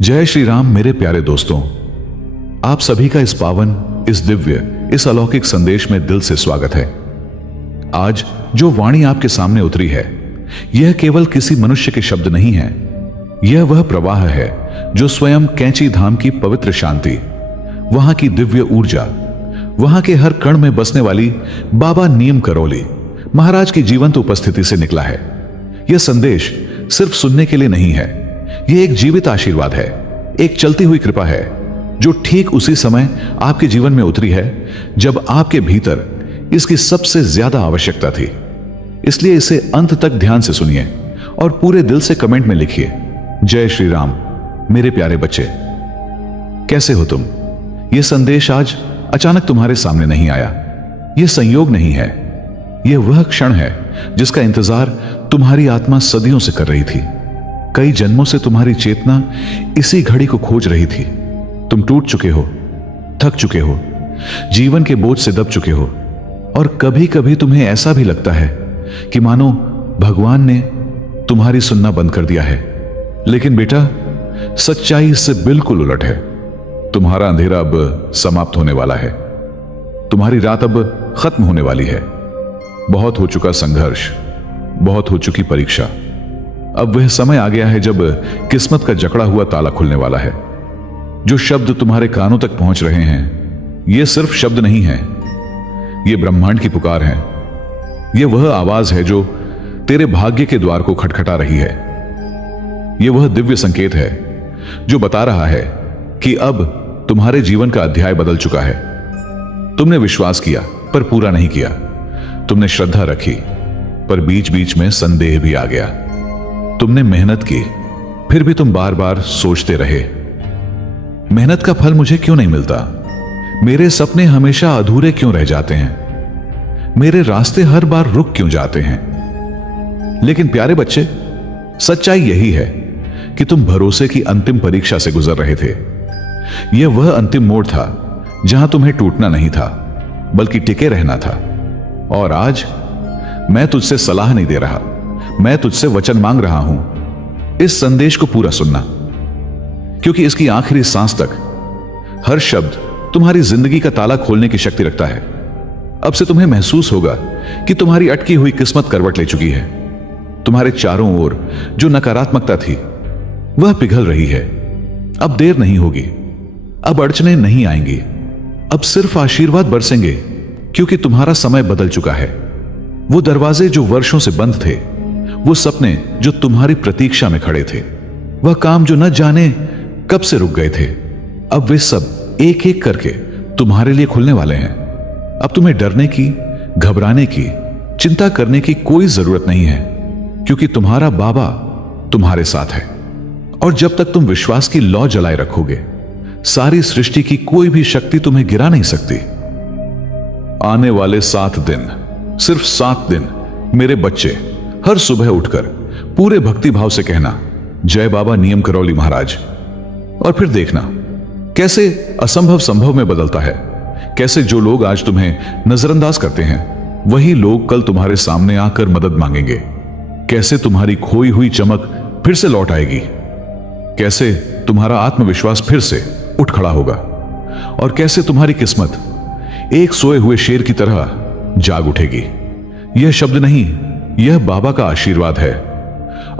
जय श्री राम मेरे प्यारे दोस्तों, आप सभी का इस पावन, इस दिव्य, इस अलौकिक संदेश में दिल से स्वागत है। आज जो वाणी आपके सामने उतरी है, यह केवल किसी मनुष्य के शब्द नहीं है। यह वह प्रवाह है जो स्वयं कैंची धाम की पवित्र शांति, वहां की दिव्य ऊर्जा, वहां के हर कण में बसने वाली बाबा नीम करौली महाराज की जीवंत उपस्थिति से निकला है। यह संदेश सिर्फ सुनने के लिए नहीं है, यह एक जीवित आशीर्वाद है, एक चलती हुई कृपा है जो ठीक उसी समय आपके जीवन में उतरी है जब आपके भीतर इसकी सबसे ज्यादा आवश्यकता थी। इसलिए इसे अंत तक ध्यान से सुनिए और पूरे दिल से कमेंट में लिखिए, जय श्री राम मेरे प्यारे बच्चे। कैसे हो तुम? यह संदेश आज अचानक तुम्हारे सामने नहीं आया, यह संयोग नहीं है, यह वह क्षण है जिसका इंतजार तुम्हारी आत्मा सदियों से कर रही थी। कई जन्मों से तुम्हारी चेतना इसी घड़ी को खोज रही थी। तुम टूट चुके हो, थक चुके हो, जीवन के बोझ से दब चुके हो, और कभी कभी तुम्हें ऐसा भी लगता है कि मानो भगवान ने तुम्हारी सुनना बंद कर दिया है। लेकिन बेटा, सच्चाई इससे बिल्कुल उलट है। तुम्हारा अंधेरा अब समाप्त होने वाला है, तुम्हारी रात अब खत्म होने वाली है। बहुत हो चुका संघर्ष, बहुत हो चुकी परीक्षा। अब वह समय आ गया है जब किस्मत का जकड़ा हुआ ताला खुलने वाला है। जो शब्द तुम्हारे कानों तक पहुंच रहे हैं, ये सिर्फ शब्द नहीं है, ये ब्रह्मांड की पुकार है। ये वह आवाज है जो तेरे भाग्य के द्वार को खटखटा रही है। ये वह दिव्य संकेत है जो बता रहा है कि अब तुम्हारे जीवन का अध्याय बदल चुका है। तुमने विश्वास किया पर पूरा नहीं किया, तुमने श्रद्धा रखी पर बीच बीच में संदेह भी आ गया। तुमने मेहनत की फिर भी तुम बार बार सोचते रहे, मेहनत का फल मुझे क्यों नहीं मिलता? मेरे सपने हमेशा अधूरे क्यों रह जाते हैं? मेरे रास्ते हर बार रुक क्यों जाते हैं? लेकिन प्यारे बच्चे, सच्चाई यही है कि तुम भरोसे की अंतिम परीक्षा से गुजर रहे थे। यह वह अंतिम मोड़ था जहां तुम्हें टूटना नहीं था, बल्कि टिके रहना था। और आज मैं तुझसे सलाह नहीं दे रहा, मैं तुझसे वचन मांग रहा हूं। इस संदेश को पूरा सुनना, क्योंकि इसकी आखिरी सांस तक हर शब्द तुम्हारी जिंदगी का ताला खोलने की शक्ति रखता है। अब से तुम्हें महसूस होगा कि तुम्हारी अटकी हुई किस्मत करवट ले चुकी है। तुम्हारे चारों ओर जो नकारात्मकता थी वह पिघल रही है। अब देर नहीं होगी, अब अड़चने नहीं आएंगी, अब सिर्फ आशीर्वाद बरसेंगे, क्योंकि तुम्हारा समय बदल चुका है। वो दरवाजे जो वर्षों से बंद थे, वो सपने जो तुम्हारी प्रतीक्षा में खड़े थे, वह काम जो न जाने कब से रुक गए थे, अब वे सब एक एक करके तुम्हारे लिए खुलने वाले हैं। अब तुम्हें डरने की, घबराने की, चिंता करने की कोई जरूरत नहीं है, क्योंकि तुम्हारा बाबा तुम्हारे साथ है। और जब तक तुम विश्वास की लौ जलाए रखोगे, सारी सृष्टि की कोई भी शक्ति तुम्हें गिरा नहीं सकती। आने वाले 7 दिन, सिर्फ 7 दिन मेरे बच्चे हर सुबह उठकर पूरे भक्ति भाव से कहना, जय बाबा नीम करौली महाराज। और फिर देखना कैसे असंभव संभव में बदलता है। कैसे जो लोग आज तुम्हें नजरअंदाज करते हैं, वही लोग कल तुम्हारे सामने आकर मदद मांगेंगे। कैसे तुम्हारी खोई हुई चमक फिर से लौट आएगी, कैसे तुम्हारा आत्मविश्वास फिर से उठ खड़ा होगा, और कैसे तुम्हारी किस्मत एक सोए हुए शेर की तरह जाग उठेगी। यह शब्द नहीं, यह बाबा का आशीर्वाद है।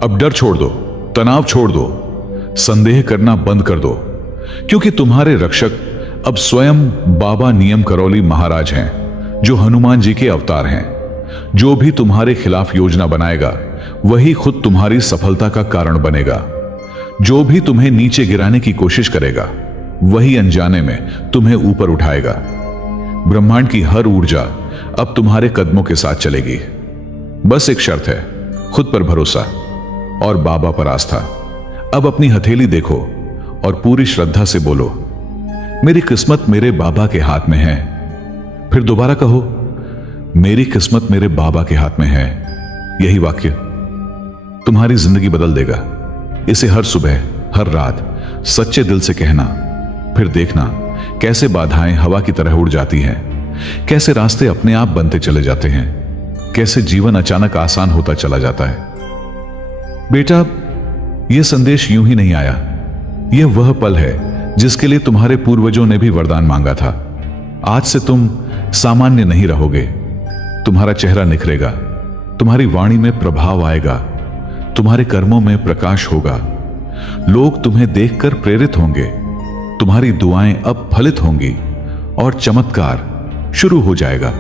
अब डर छोड़ दो, तनाव छोड़ दो, संदेह करना बंद कर दो, क्योंकि तुम्हारे रक्षक अब स्वयं बाबा नीम करौली महाराज हैं, जो हनुमान जी के अवतार हैं। जो भी तुम्हारे खिलाफ योजना बनाएगा, वही खुद तुम्हारी सफलता का कारण बनेगा। जो भी तुम्हें नीचे गिराने की कोशिश करेगा, वही अनजाने में तुम्हें ऊपर उठाएगा। ब्रह्मांड की हर ऊर्जा अब तुम्हारे कदमों के साथ चलेगी। बस एक शर्त है, खुद पर भरोसा और बाबा पर आस्था। अब अपनी हथेली देखो और पूरी श्रद्धा से बोलो, मेरी किस्मत मेरे बाबा के हाथ में है। फिर दोबारा कहो, मेरी किस्मत मेरे बाबा के हाथ में है। यही वाक्य तुम्हारी जिंदगी बदल देगा। इसे हर सुबह, हर रात सच्चे दिल से कहना। फिर देखना कैसे बाधाएं हवा की तरह उड़ जाती हैं, कैसे रास्ते अपने आप बनते चले जाते हैं, कैसे जीवन अचानक आसान होता चला जाता है। बेटा, यह संदेश यूं ही नहीं आया, यह वह पल है जिसके लिए तुम्हारे पूर्वजों ने भी वरदान मांगा था। आज से तुम सामान्य नहीं रहोगे। तुम्हारा चेहरा निखरेगा, तुम्हारी वाणी में प्रभाव आएगा, तुम्हारे कर्मों में प्रकाश होगा। लोग तुम्हें देखकर प्रेरित होंगे। तुम्हारी दुआएं अब फलित होंगी और चमत्कार शुरू हो जाएगा।